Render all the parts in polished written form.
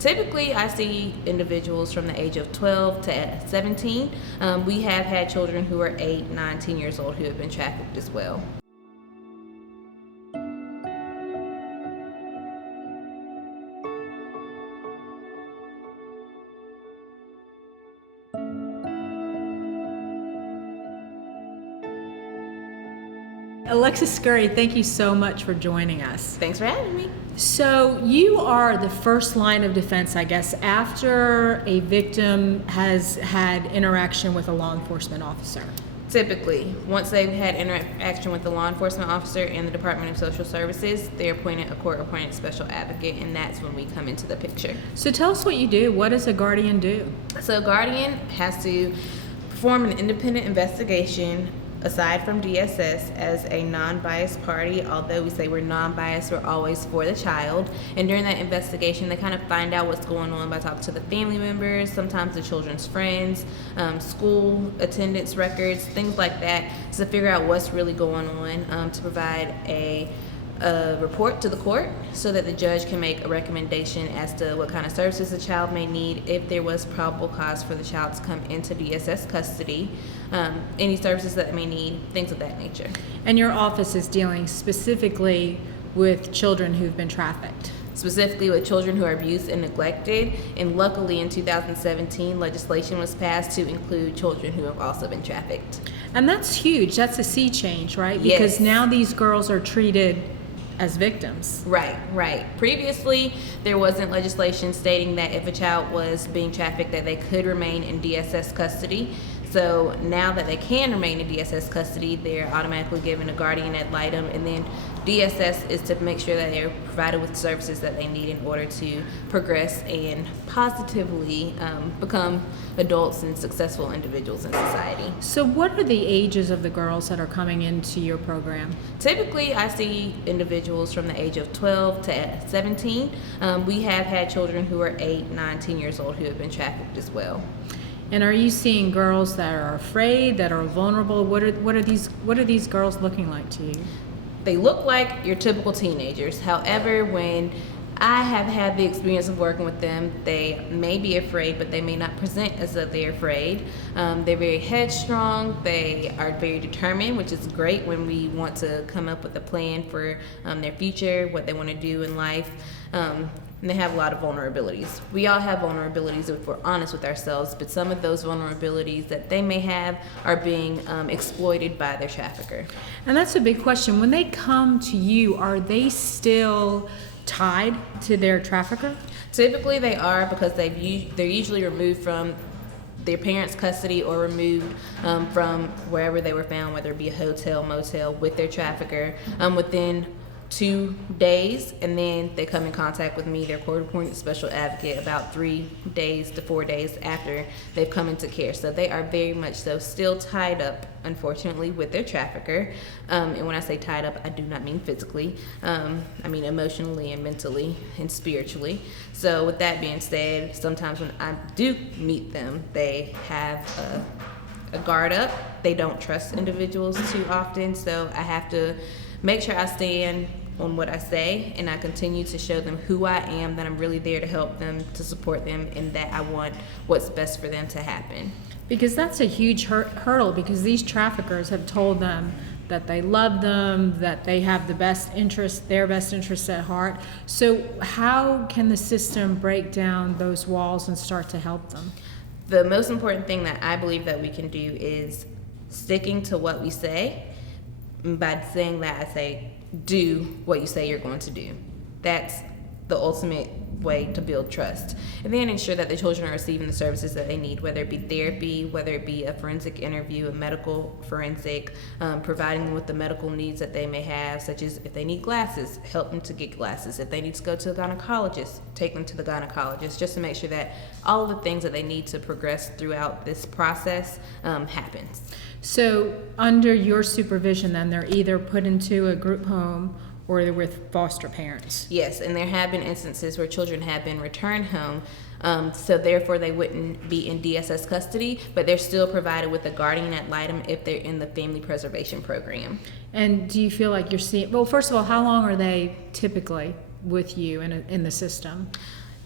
Typically, I see individuals from the age of 12 to 17. We have had children who are 8, 9, 10 years old who have been trafficked as well. Alexis Scurry, thank you so much for joining us. Thanks for having me. So you are the first line of defense, I guess, after a victim has had interaction with a law enforcement officer. Typically, once they've had interaction with the law enforcement officer and the Department of Social Services, they're appointed a court-appointed special advocate, and that's when we come into the picture. So tell us what you do. What does a guardian do? So a guardian has to perform an independent investigation aside from DSS as a non-biased party. Although we say we're non-biased, we're always for the child. And during that investigation, they kind of find out what's going on by talking to the family members, sometimes the children's friends, school attendance records, things like that, to figure out what's really going on, to provide a report to the court so that the judge can make a recommendation as to what kind of services the child may need, if there was probable cause for the child to come into DSS custody, any services that they may need, things of that nature. And your office is dealing specifically with children who've been trafficked? Specifically with children who are abused and neglected, and luckily in 2017 legislation was passed to include children who have also been trafficked. And that's huge. That's a sea change, right? Yes. Because now these girls are treated as victims. Right. Previously, there wasn't legislation stating that if a child was being trafficked that they could remain in DSS custody. So now that they can remain in DSS custody, they're automatically given a guardian ad litem, and then DSS is to make sure that they're provided with services that they need in order to progress and positively become adults and successful individuals in society. So what are the ages of the girls that are coming into your program? Typically, I see individuals from the age of 12 to 17. We have had children who are 8, 9, 10 years old who have been trafficked as well. And are you seeing girls that are afraid, that are vulnerable? What are these girls looking like to you? They look like your typical teenagers. However, when I have had the experience of working with them, they may be afraid, but they may not present as though they're afraid. They're very headstrong. They are very determined, which is great when we want to come up with a plan for their future, what they want to do in life. And they have a lot of vulnerabilities. We all have vulnerabilities if we're honest with ourselves, but some of those vulnerabilities that they may have are being exploited by their trafficker. And that's a big question. When they come to you, are they still tied to their trafficker? Typically they are, because they're usually removed from their parents' custody or removed from wherever they were found, whether it be a hotel, motel, with their trafficker within 2 days, and then they come in contact with me, their court-appointed special advocate, about 3 days to 4 days after they've come into care. So they are very much so still tied up, unfortunately, with their trafficker. And when I say tied up, I do not mean physically. I mean emotionally and mentally and spiritually. So with that being said, sometimes when I do meet them, they have a guard up. They don't trust individuals too often, so I have to make sure I stand on what I say, and I continue to show them who I am, that I'm really there to help them, to support them, and that I want what's best for them to happen. Because that's a huge hurdle, because these traffickers have told them that they love them, that they have their best interests at heart. So how can the system break down those walls and start to help them? The most important thing that I believe that we can do is sticking to what we say. By saying that, I say, do what you say you're going to do. That's the ultimate way to build trust. And then ensure that the children are receiving the services that they need, whether it be therapy, whether it be a forensic interview, a medical forensic, providing them with the medical needs that they may have, such as if they need glasses, help them to get glasses. If they need to go to a gynecologist, take them to the gynecologist, just to make sure that all of the things that they need to progress throughout this process happens. So under your supervision, then, they're either put into a group home or they're with foster parents? Yes, and there have been instances where children have been returned home, so therefore they wouldn't be in DSS custody, but they're still provided with a guardian ad litem if they're in the family preservation program. And do you feel like you're seeing, well, first of all, how long are they typically with you in the system?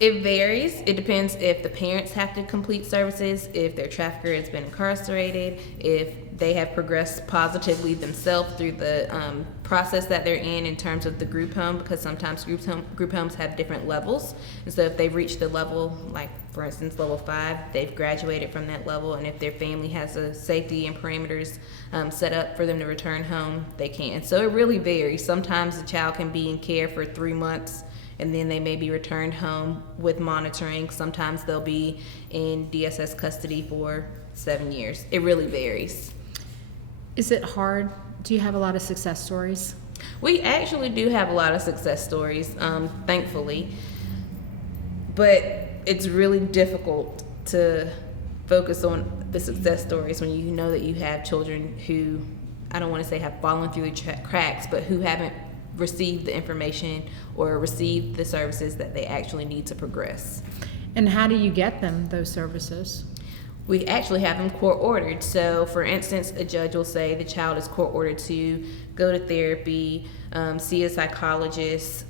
It varies. It depends if the parents have to complete services, if their trafficker has been incarcerated, if they have progressed positively themselves through the process that they're in terms of the group home, because sometimes group homes have different levels. And so if they've reached the level, like for instance level 5, they've graduated from that level, and if their family has a safety and parameters set up for them to return home, they can. So it really varies. Sometimes the child can be in care for 3 months, and then they may be returned home with monitoring. Sometimes they'll be in DSS custody for 7 years. It really varies. Is it hard? Do you have a lot of success stories? We actually do have a lot of success stories, thankfully. But it's really difficult to focus on the success stories when you know that you have children who, I don't want to say have fallen through the cracks, but who haven't received the information or received the services that they actually need to progress. And how do you get them those services? We actually have them court ordered. So for instance, a judge will say the child is court ordered to go to therapy, see a psychologist,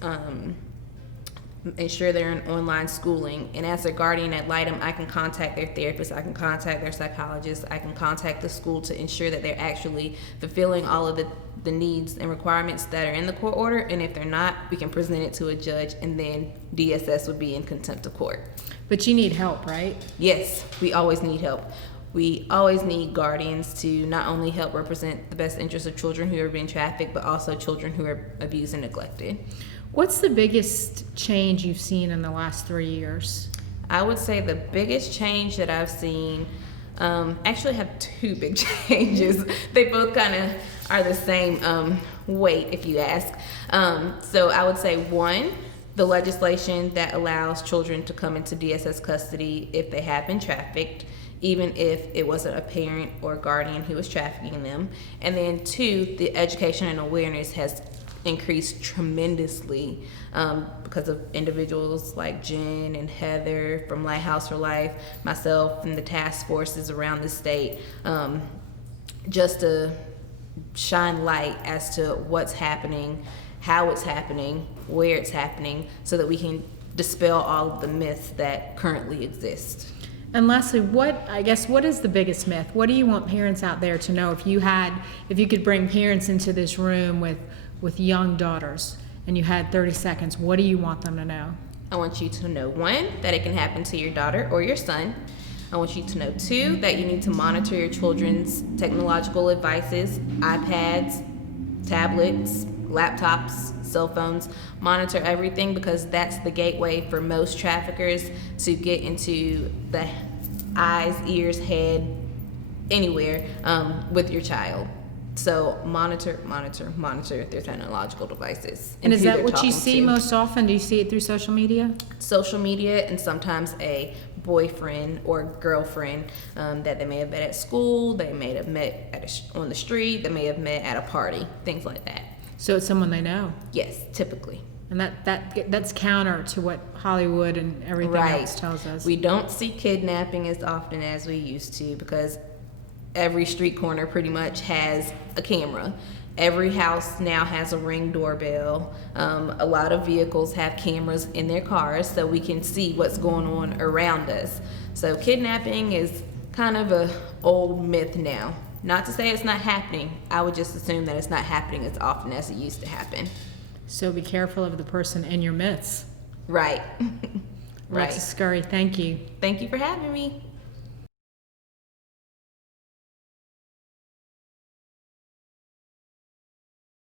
ensure they're in online schooling. And as a guardian at Litem, I can contact their therapist, I can contact their psychologist, I can contact the school to ensure that they're actually fulfilling all of the needs and requirements that are in the court order. And if they're not, we can present it to a judge, and then DSS would be in contempt of court. But you need help, right? Yes, we always need help. We always need guardians to not only help represent the best interests of children who are being trafficked, but also children who are abused and neglected. What's the biggest change you've seen in the last 3 years? I would say the biggest change that I've seen, actually have 2 big changes. They both kind of are the same weight, if you ask. So I would say 1, the legislation that allows children to come into DSS custody if they have been trafficked, even if it wasn't a parent or guardian who was trafficking them. And then 2, the education and awareness has increased tremendously because of individuals like Jen and Heather from Lighthouse for Life, myself and the task forces around the state, just to shine light as to what's happening, how it's happening, where it's happening, so that we can dispel all of the myths that currently exist. And lastly, what is the biggest myth? What do you want parents out there to know? If you could bring parents into this room with young daughters and you had 30 seconds, what do you want them to know? I want you to know, 1, that it can happen to your daughter or your son. I want you to know, 2, that you need to monitor your children's technological devices, iPads, tablets, laptops, cell phones. Monitor everything, because that's the gateway for most traffickers to get into the eyes, ears, head, anywhere with your child. So monitor their technological devices. And is who that they're what you talking see to. most often? Do you see it through social media? Social media, and sometimes a boyfriend or girlfriend that they may have met at school, they may have met on the street, they may have met at a party, things like that. So it's someone they know. Yes, typically. And that's counter to what Hollywood and everything else tells us. We don't see kidnapping as often as we used to, because every street corner pretty much has a camera. Every house now has a Ring doorbell. A lot of vehicles have cameras in their cars, so we can see what's going on around us. So kidnapping is kind of a old myth now. Not to say it's not happening. I would just assume that it's not happening as often as it used to happen. So be careful of the person in your midst. Right. Alexis Scurry, thank you. Thank you for having me.